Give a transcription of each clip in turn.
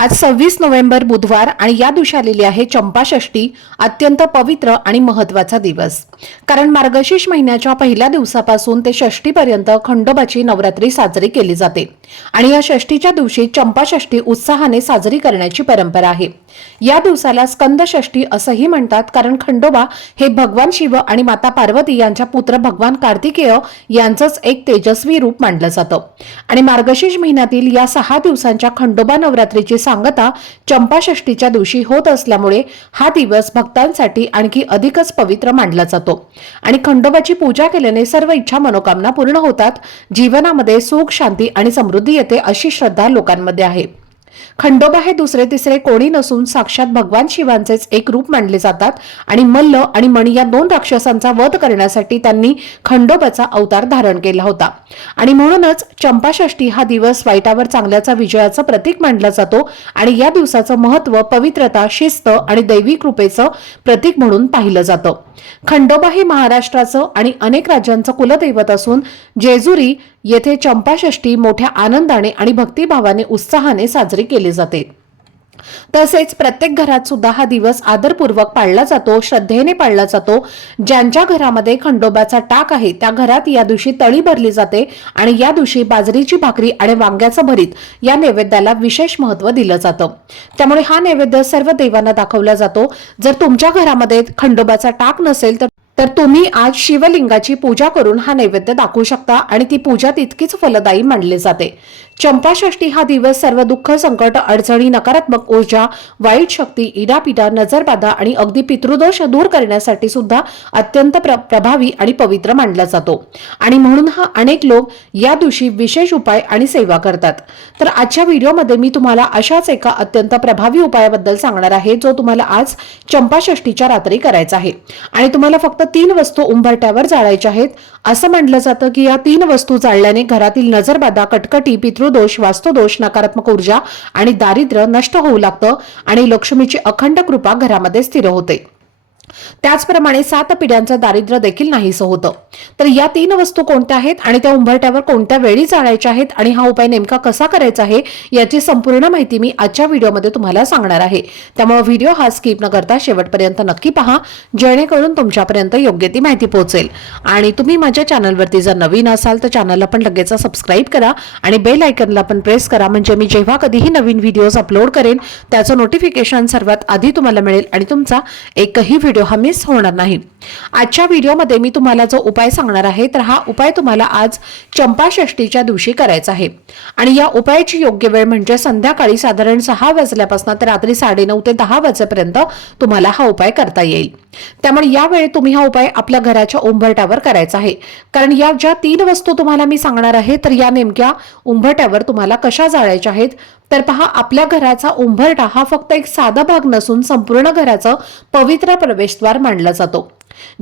आज सव्वीस नोव्हेंबर बुधवार आणि या दिवशी आलेली आहे चंपाषष्ठी अत्यंत पवित्र आणि महत्त्वाचा दिवस. कारण मार्गशीर्ष महिन्याच्या पहिल्या दिवसापासून ते षष्टीपर्यंत खंडोबाची नवरात्री साजरी केली जाते. आणि या षष्टीच्या दिवशी चंपाषष्ठी उत्साहाने साजरी करण्याची परंपरा आहे. या दिवसाला स्कंदषष्ठी असंही म्हणतात कारण खंडोबा हे भगवान शिव आणि माता पार्वती यांच्या पुत्र भगवान कार्तिकेय यांचंच एक तेजस्वी रूप मानलं जातं. आणि मार्गशीर्ष महिन्यातील या सहा दिवसांच्या खंडोबा नवरात्रीची सांगता चंपाषष्टीच्या दिवशी होत असल्यामुळे हा दिवस भक्तांसाठी आणखी अधिकच पवित्र मानला जातो. आणि खंडोबाची पूजा केल्याने सर्व इच्छा मनोकामना पूर्ण होतात. जीवनामध्ये सुख शांती आणि समृद्धी येते अशी श्रद्धा लोकांमध्ये आहे. खंडोबा हे दुसरे तिसरे कोणी नसून साक्षात भगवान शिवांचेच एक रूप मानले जातात आणि मल्ल आणि मणी या दोन राक्षसांचा वध करण्यासाठी त्यांनी खंडोबाचा अवतार धारण केला होता. आणि म्हणूनच चंपाषष्ठी हा दिवस वाईटावर चांगल्याचा विजयाचं प्रतीक मानला जातो आणि या दिवसाचं महत्त्व पवित्रता शिस्त आणि दैवी कृपेचं प्रतीक म्हणून पाहिलं जातं. खंडोबा हे महाराष्ट्राचं आणि अनेक राज्यांचं कुलदैवत असून जेजुरी येथे चंपाषष्ठी मोठ्या आनंदाने आणि भक्तिभावाने उत्साहाने साजरी केली जाते. तसेच प्रत्येक घरात सुद्धा हा दिवस आदरपूर्वक पाळला जातो श्रद्धेने पाळला जातो. ज्यांच्या घरामध्ये खंडोबाचा टाक आहे त्या घरात या दिवशी तळी भरली जाते आणि या दिवशी बाजरीची भाकरी आणि वांग्याचं भरीत या नैवेद्याला विशेष महत्त्व दिलं जातं. त्यामुळे हा नैवेद्य सर्व देवांना दाखवला जातो. जर तुमच्या घरामध्ये खंडोबाचा टाक नसेल तर तर तुम्ही आज शिवलिंगाची पूजा करून हा नैवेद्य दाखवू शकता आणि ती पूजा तितकीच फलदायी मानली जाते. चंपाषष्ठी हा दिवस सर्व दुःख संकट अडचणी नकारात्मक ऊर्जा वाईट शक्ती इडापिडा नजरबाधा आणि अगदी पितृदोष दूर करण्यासाठी सुद्धा अत्यंत प्र प्रभावी आणि पवित्र मानला जातो. आणि म्हणून हा अनेक लोक या दिवशी विशेष उपाय आणि सेवा करतात. तर आजच्या व्हिडिओमध्ये मी तुम्हाला अशाच एका अत्यंत प्रभावी उपायाबद्दल सांगणार आहे जो तुम्हाला आज चंपाषष्ठीच्या रात्री करायचा आहे. आणि तुम्हाला फक्त तीन वस्तू उंबरट्यावर जाळायच्या आहेत. असं म्हटलं जातं की या तीन वस्तू जाळल्याने घरातील नजरबाधा कटकटी पितृ पितृदोष वास्तुदोष नकारात्मक ऊर्जा आणि दारिद्र्य नष्ट होऊ लागतं आणि लक्ष्मीची अखंड कृपा घरामध्ये स्थिर होते. त्याचप्रमाणे सात पिढ्यांचं दारिद्र्य देखील नाहीसं होतं. तर या तीन वस्तू कोणत्या आहेत आणि त्या उंबरट्यावर कोणत्या वेळी जाळायच्या आहेत आणि हा उपाय नेमका कसा करायचा आहे याची संपूर्ण माहिती मी आजच्या व्हिडिओमध्ये तुम्हाला सांगणार आहे. त्यामुळे व्हिडिओ हा स्किप न करता शेवटपर्यंत नक्की पहा जेणेकरून तुमच्यापर्यंत योग्य ती माहिती पोहोचेल. आणि तुम्ही माझ्या चॅनलवरती जर नवीन असाल तर चॅनलला पण लगेच सबस्क्राईब करा आणि बेल आयकनला पण प्रेस करा म्हणजे मी जेव्हा कधीही नवीन व्हिडिओज अपलोड करेन त्याचं नोटिफिकेशन सर्वात आधी तुम्हाला मिळेल आणि तुमचा एकही व्हिडिओ हा मिस होणार नाही. आजच्या व्हिडिओमध्ये मी तुम्हाला जो उपाय सांगणार आहे तर हा उपाय तुम्हाला आज चंपाषष्टीच्या दिवशी करायचा आहे. आणि या उपायाची योग्य वेळ म्हणजे संध्याकाळी साधारण सहा वाजल्यापासून ते रात्री साडेनऊ ते दहा वाजेपर्यंत तुम्हाला हा उपाय करता येईल. त्यामुळे यावेळी तुम्ही हा उपाय आपल्या घराच्या उंबरट्यावर करायचा आहे. कारण या ज्या तीन वस्तू तुम्हाला मी सांगणार आहे तर या नेमक्या उंबरट्यावर तुम्हाला कशा जाळायच्या आहेत तर पहा आपल्या घराचा उंभरटा हा फक्त एक साधा भाग नसून संपूर्ण घराचं पवित्र प्रवेशद्वार मानला जातो.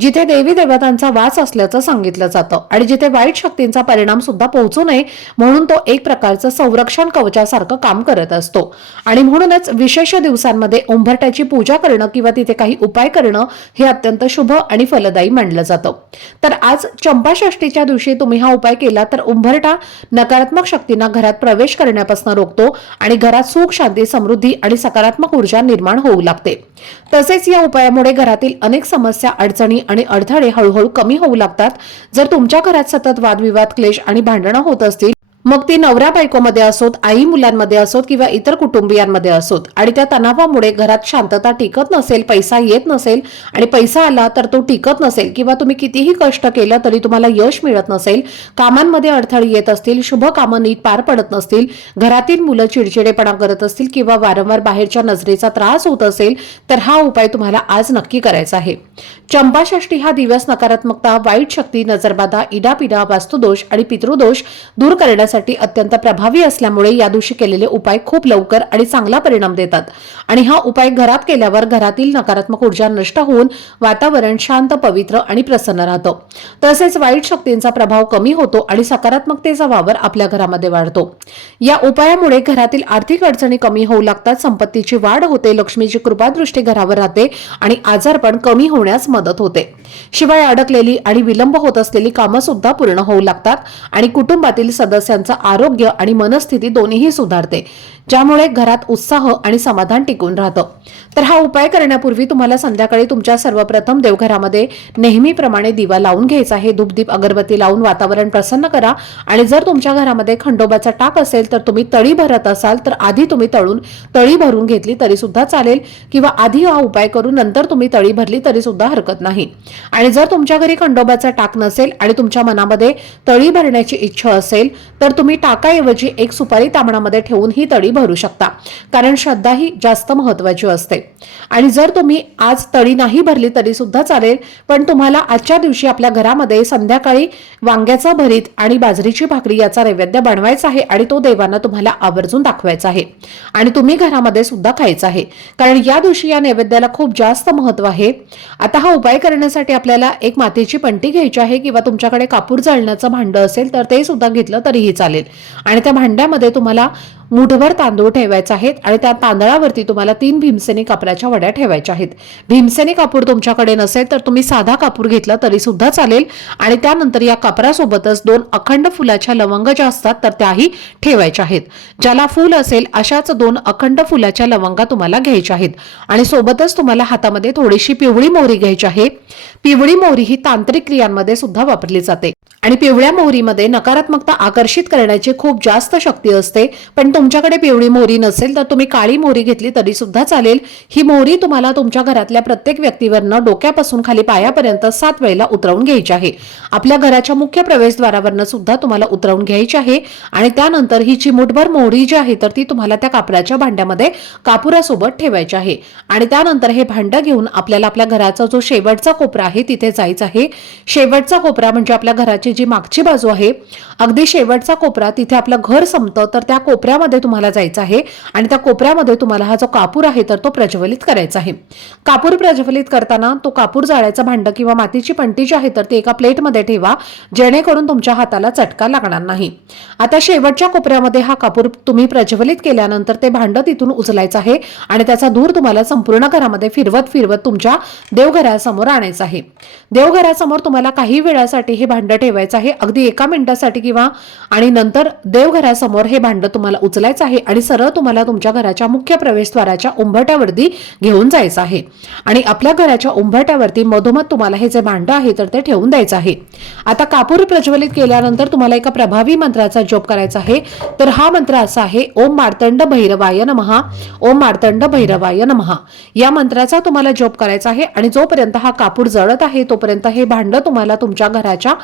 जिथे देवी देवतांचा वास असल्याचं सांगितलं जातं आणि जिथे वाईट शक्तींचा परिणाम सुद्धा पोहोचू नये म्हणून तो एक प्रकारचं संरक्षण कवचासारखं काम करत असतो. आणि म्हणूनच विशेष दिवसांमध्ये उंबरट्याची पूजा करणं किंवा तिथे काही उपाय करणं हे अत्यंत शुभ आणि फलदायी मानलं जातं. तर आज चंपाषष्टीच्या दिवशी तुम्ही हा उपाय केला तर उंबरटा नकारात्मक शक्तींना घरात प्रवेश करण्यापासून रोखतो आणि घरात सुख शांती समृद्धी आणि सकारात्मक ऊर्जा निर्माण होऊ लागते. तसेच या उपायामुळे घरातील अनेक समस्या अडचणी आणि अडथळे हळूहळू कमी होऊ लागतात. जर तुमच्या घरात सतत वादविवाद क्लेश आणि भांडणं होत असतील मग ती नवरा बायकोमध्ये असोत आई मुलांमध्ये असोत किंवा इतर कुटुंबियांमध्ये असोत आणि त्या तणावामुळे घरात शांतता टिकत नसेल पैसा येत नसेल आणि पैसा आला तर तो टिकत नसेल किंवा तुम्ही कितीही कष्ट केलं तरी तुम्हाला यश मिळत नसेल कामांमध्ये अडथळे येत असतील शुभ कामं नीट पार पडत नसतील घरातील मुलं चिडचिडेपणा करत असतील किंवा वारंवार बाहेरच्या नजरेचा त्रास होत असेल तर हा उपाय तुम्हाला आज नक्की करायचा आहे. चंपाषष्ठी हा दिवस नकारात्मकता वाईट शक्ती नजरबाधा इडापिडा वास्तुदोष आणि पितृदोष दूर करण्यासाठी करण्यासाठी अत्यंत प्रभावी असल्यामुळे या दिवशी केलेले उपाय खूप लवकर आणि चांगला परिणाम देतात. आणि हा उपाय घरात केल्यावर घरातील नकारात्मक ऊर्जा नष्ट होऊन वातावरण शांत पवित्र आणि प्रसन्न राहतं. तसेच वाईट शक्तींचा प्रभाव कमी होतो आणि सकारात्मकतेचा वावर आपल्या घरामध्ये वाढतो. या उपायामुळे घरातील आर्थिक अडचणी कमी होऊ लागतात संपत्तीची वाढ होते लक्ष्मीची कृपादृष्टी घरावर राहते आणि आजारपण कमी होण्यास मदत होते. शिवाय अडकलेली आणि विलंब होत असलेली कामं सुद्धा पूर्ण होऊ लागतात आणि कुटुंबातील सदस्यांचा आरोग्य आणि मनस्थिती दोन्हीही सुधारते ज्यामुळे घरात उत्साह आणि समाधान टिकून राहतं. तर हा उपाय करण्यापूर्वी तुम्हाला संध्याकाळी तुमच्या सर्वप्रथम देवघरामध्ये नेहमीप्रमाणे दिवा लावून घ्यायचा आहे. धूपदीप अगरबत्ती लावून वातावरण प्रसन्न करा आणि जर तुमच्या घरामध्ये खंडोबाचा टाक असेल तर तुम्ही तळी भरत असाल तर आधी तुम्ही तळून तळी भरून घेतली तरी सुद्धा चालेल किंवा आधी हा उपाय करून नंतर तुम्ही तळी भरली तरी सुद्धा हरकत नाही. आणि जर तुमच्या घरी खंडोबाचा टाक नसेल आणि तुमच्या मनामध्ये तळी भरण्याची इच्छा असेल तर तुम्ही टाकाऐवजी एक सुपारी तांबणामध्ये ठेवून ही तळी भरू शकता. कारण श्रद्धा ही जास्त महत्वाची असते. आणि जर तुम्ही आज तळी नाही भरली तरी सुद्धा चालेल पण तुम्हाला आजच्या दिवशी आपल्या घरामध्ये संध्याकाळी वांग्याचा भरीत आणि बाजरीची भाकरी याचा नैवेद्य बनवायचा आहे आणि तो देवांना तुम्हाला आवर्जून दाखवायचा आहे. आणि तुम्ही घरामध्ये सुद्धा खायचा आहे. कारण या दिवशी या नैवेद्याला खूप जास्त महत्त्व आहे. आता हा उपाय करण्यासाठी आपल्याला एक मातीची पंटी घ्यायची आहे किंवा तुमच्याकडे कापूर जाळण्याचं भांडं असेल तर ते सुद्धा घेतलं तरीही चालेल. आणि त्या भांड्यामध्ये तुम्हाला मुठभर तांदूळ ठेवायचे आहेत आणि त्या तांदळावरती तुम्हाला तीन भीमसेनी कापराच्या वड्या ठेवायच्या आहेत. भीमसेनी कापूर तुमच्याकडे नसेल तर तुम्ही साधा कापूर घेतला तरी सुद्धा चालेल. आणि त्यानंतर या कापरासोबतच दोन अखंड फुलाच्या लवंग ज्या असतात तर त्याही ठेवायच्या आहेत. ज्याला फूल असेल अशाच दोन अखंड फुलाच्या लवंगा तुम्हाला घ्यायच्या आहेत. आणि सोबतच तुम्हाला हातामध्ये थोडीशी पिवळी मोहरी घ्यायची आहे. पिवळी मोहरी ही तांत्रिक क्रियांमध्ये सुद्धा वापरली जाते. आणि पिवळ्या मोहरीमध्ये नकारात्मकता आकर्षित करण्याची खूप जास्त शक्ती असते. पण तुमच्याकडे पिवळी मोहरी नसेल तर तुम्ही काळी मोहरी घेतली तरी सुद्धा चालेल. ही मोहरी तुम्हाला तुमच्या घरातल्या प्रत्येक व्यक्तीवरनं डोक्यापासून खाली पायापर्यंत सात वेळेला उतरवून घ्यायची आहे. आपल्या घराच्या मुख्य प्रवेशद्वारावरनं सुद्धा तुम्हाला उतरवून घ्यायची आहे. आणि त्यानंतर ही चिमूटभर मोहरी जी आहे तर ती तुम्हाला त्या कापराच्या भांड्यामध्ये कापुरासोबत ठेवायची आहे. आणि त्यानंतर हे भांडं घेऊन आपल्याला आपल्या घराचा जो शेवटचा कोपरा आहे तिथे जायचं आहे. शेवटचा कोपरा म्हणजे आपल्या घराची जी मागची बाजू आहे अगदी शेवटचा कोपरा तिथे आपलं घर संपतं तर त्या कोपऱ्यामध्ये तुम्हाला जायचं आहे आणि त्या कोपऱ्यामध्ये तुम्हाला हा जो कापूर आहे तर तो प्रज्वलित करायचा आहे. कापूर प्रज्वलित करताना तो कापूर जाळ्याचं भांड किंवा मातीची पंटी जी आहे तर ती एका प्लेटमध्ये ठेवा जेणेकरून तुमच्या हाताला चटका लागणार नाही. आता शेवटच्या कोपऱ्यामध्ये हा कापूर तुम्ही प्रज्वलित केल्यानंतर ते भांड तिथून उचलायचं आहे आणि त्याचा धूर तुम्हाला संपूर्ण घरामध्ये फिरवत फिरवत तुमच्या देवघरासमोर आणायचं आहे. देवघरासमोर तुम्हाला काही वेळासाठी हे भांड ठेवायचं ठेवायचं आहे. अगदी एका मिनिटासाठी किंवा आणि नंतर देवघरासमोर हे भांडं तुम्हाला उचलायचं आहे आणि सरळ तुम्हाला तुमच्या घराच्या मुख्य प्रवेशद्वाराच्या उंबरट्यावरती घेऊन जायचं आहे. आणि आपल्या घराच्या उंबरट्यावरती मधोमध तुम्हाला हे जे भांडं आहे तर ते ठेवून द्यायचं आहे. आता कापूर प्रज्वलित केल्यानंतर तुम्हाला एका प्रभावी मंत्राचा जप करायचा आहे. तर हा मंत्र असा आहे ओम मार्तंड भैरवाय नमहा ओम मार्तंड भैरवाय नमहा या मंत्राचा तुम्हाला जप करायचा आहे आणि जोपर्यंत हा कापूर जळत आहे तोपर्यंत हे भांड तुम्हाला तुमच्या घराच्या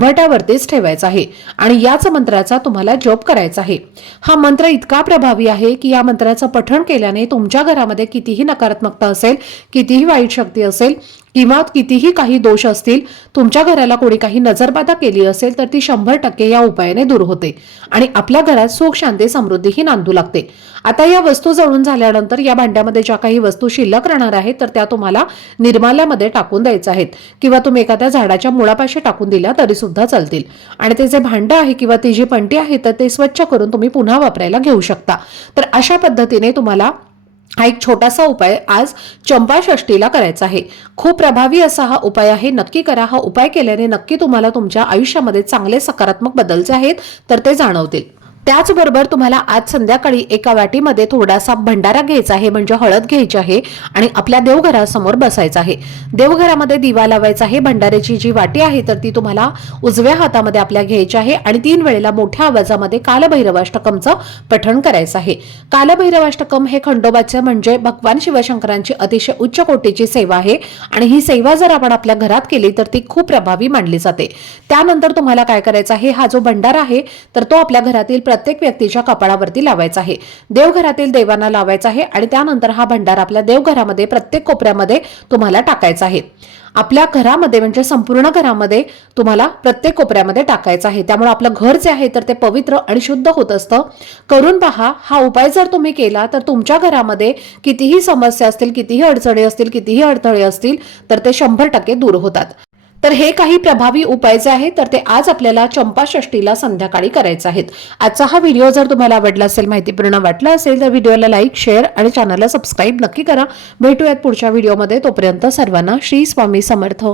उंबरट्यावरतीच ठेवायचा आहे. आणि याच मंत्राचा तुम्हाला जप करायचा आहे. हा मंत्र इतका प्रभावी आहे की या मंत्राचं पठण केल्याने तुमच्या घरामध्ये कितीही नकारात्मकता असेल कितीही वाईट शक्ती असेल किंवा कितीही काही दोष असतील तुमच्या घराला कोणी काही नजरबाधा केली असेल तर ती शंभर टक्के या उपायाने दूर होते. आणि आपल्या घरात सुख शांती समृद्धीही नांदू लागते. आता या वस्तू जळून झाल्यानंतर या भांड्यामध्ये ज्या काही वस्तू शिल्लक राहणार आहेत तर त्या तुम्हाला निर्माल्यामध्ये टाकून द्यायच्या आहेत. किंवा तुम्ही एखाद्या झाडाच्या मुळापाशी टाकून दिल्या तरी सुद्धा चालतील. आणि ते जे भांडं आहे किंवा ती जी पंटी आहे तर ते स्वच्छ करून तुम्ही पुन्हा वापरायला घेऊ शकता. तर अशा पद्धतीने तुम्हाला हा एक छोटासा उपाय आज चंपाषष्टीला करायचा आहे. खूप प्रभावी असा हा उपाय आहे. नक्की करा. हा उपाय केल्याने नक्की तुम्हाला तुमच्या आयुष्यामध्ये चांगले सकारात्मक बदल जे आहेत तर ते जाणवतील. त्याचबरोबर तुम्हाला आज संध्याकाळी एका वाटीमध्ये थोडासा भंडारा घ्यायचा आहे म्हणजे हळद घ्यायची आहे आणि आपल्या देवघरासमोर बसायचं आहे. देवघरामध्ये दिवा लावायचा आहे भंडाऱ्याची जी वाटी आहे तर ती तुम्हाला उजव्या हातामध्ये आपल्या घ्यायची आहे आणि तीन वेळेला मोठ्या आवाजामध्ये कालभैरवाष्टकमचं पठण करायचं आहे. कालभैरवाष्टकम हे खंडोबाचं म्हणजे भगवान शिवशंकरांची अतिशय उच्च कोटीची सेवा आहे आणि ही सेवा जर आपण आपल्या घरात केली तर ती खूप प्रभावी मानली जाते. त्यानंतर तुम्हाला काय करायचं आहे हा जो भंडारा आहे तर तो आपल्या घरातील प्रत्येक व्यक्तीच्या कपाळावरती लावायचा आहे. देवघरातील देवांना लावायचा आहे आणि त्यानंतर हा भंडार आपल्या देवघरामध्ये प्रत्येक कोपऱ्यामध्ये तुम्हाला टाकायचा आहे. आपल्या घरामध्ये म्हणजे संपूर्ण घरामध्ये तुम्हाला प्रत्येक कोपऱ्यामध्ये टाकायचं आहे. त्यामुळे आपलं घर जे आहे तर ते पवित्र आणि शुद्ध होत असतं. करून पहा हा उपाय जर तुम्ही केला तर तुमच्या घरामध्ये कितीही समस्या असतील कितीही अडचणी असतील कितीही अडथळे असतील तर ते शंभर टक्के दूर होतात. तर हे काही प्रभावी उपाय जे आहेत तर ते आज आपल्याला चंपाषष्टीला संध्याकाळी करायचे आहेत. आजचा हा व्हिडिओ जर तुम्हाला आवडला असेल माहितीपूर्ण वाटला असेल तर व्हिडिओला लाईक शेअर आणि चॅनलला सबस्क्राईब नक्की करा. भेटूयात पुढच्या व्हिडिओमध्ये. तोपर्यंत सर्वांना श्री स्वामी समर्थ.